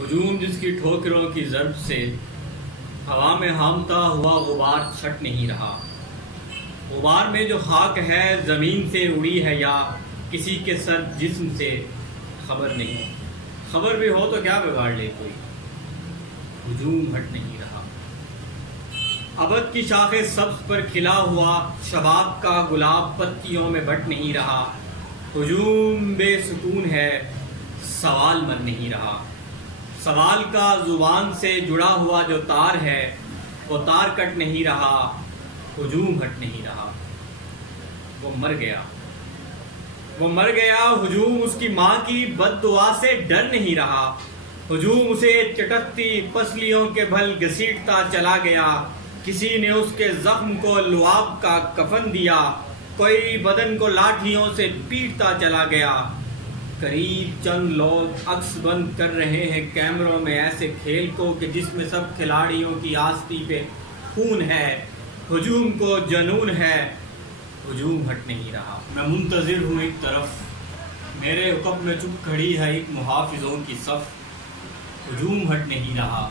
ہجوم جس کی ٹھوکروں کی ضرب سے ہوا میں ہامتا ہوا غبار چھٹ نہیں رہا۔ غبار میں جو خاک ہے زمین سے اڑی ہے یا کسی کے سرد جسم سے خبر نہیں، خبر بھی ہو تو کیا بگاڑ لے کوئی، ہجوم ہٹ نہیں رہا۔ ابد کی شاخ سبز پر کھلا ہوا شباب کا گلاب پتیوں میں بٹ نہیں رہا۔ ہجوم بے سکون ہے، سوال من نہیں رہا۔ سوال کا زبان سے جڑا ہوا جو تار ہے وہ تار کٹ نہیں رہا، ہجوم ہٹ نہیں رہا۔ وہ مر گیا، وہ مر گیا، ہجوم اس کی ماں کی بد دعا سے ڈر نہیں رہا۔ ہجوم اسے چٹکتی پسلیوں کے بھل گھسیٹتا چلا گیا۔ کسی نے اس کے زخم کو لعاب کا کفن دیا، کوئی بدن کو لاٹھیوں سے پیٹتا چلا گیا۔ قریب چند لوگ عکس بند کر رہے ہیں کیمروں میں ایسے کھیل کو کہ جس میں سب کھلاڑیوں کی آستی پہ خون ہے۔ ہجوم کو جنون ہے، ہجوم ہٹ نہیں رہا۔ میں منتظر ہوں ایک طرف، میرے عقب میں چپ کھڑی ہے ایک محافظوں کی صف، ہجوم ہٹ نہیں رہا۔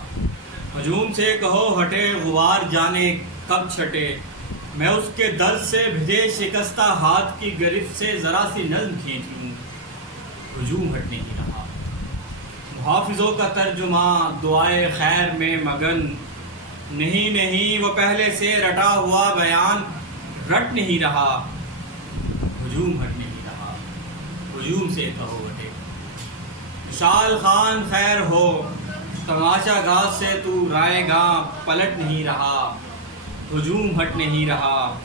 ہجوم سے کہو ہٹے، غبار جانے کب چھٹے، میں اس کے درد سے بھجے شکستہ ہاتھ کی گرفت سے ذرا سی نظم کھینچ لوں، ہجوم ہٹ نہیں رہا۔ محافظوں کا ترجمہ دعائے خیر میں مگن، نہیں وہ پہلے سے رٹا ہوا بیان رٹ نہیں رہا، ہجوم ہٹ نہیں رہا۔ ہجوم سے کہو ہٹے۔ وشال خان خیر ہو، تماشا گاہ سے تو رائے گاہ پلٹ نہیں رہا، ہجوم ہٹ نہیں رہا۔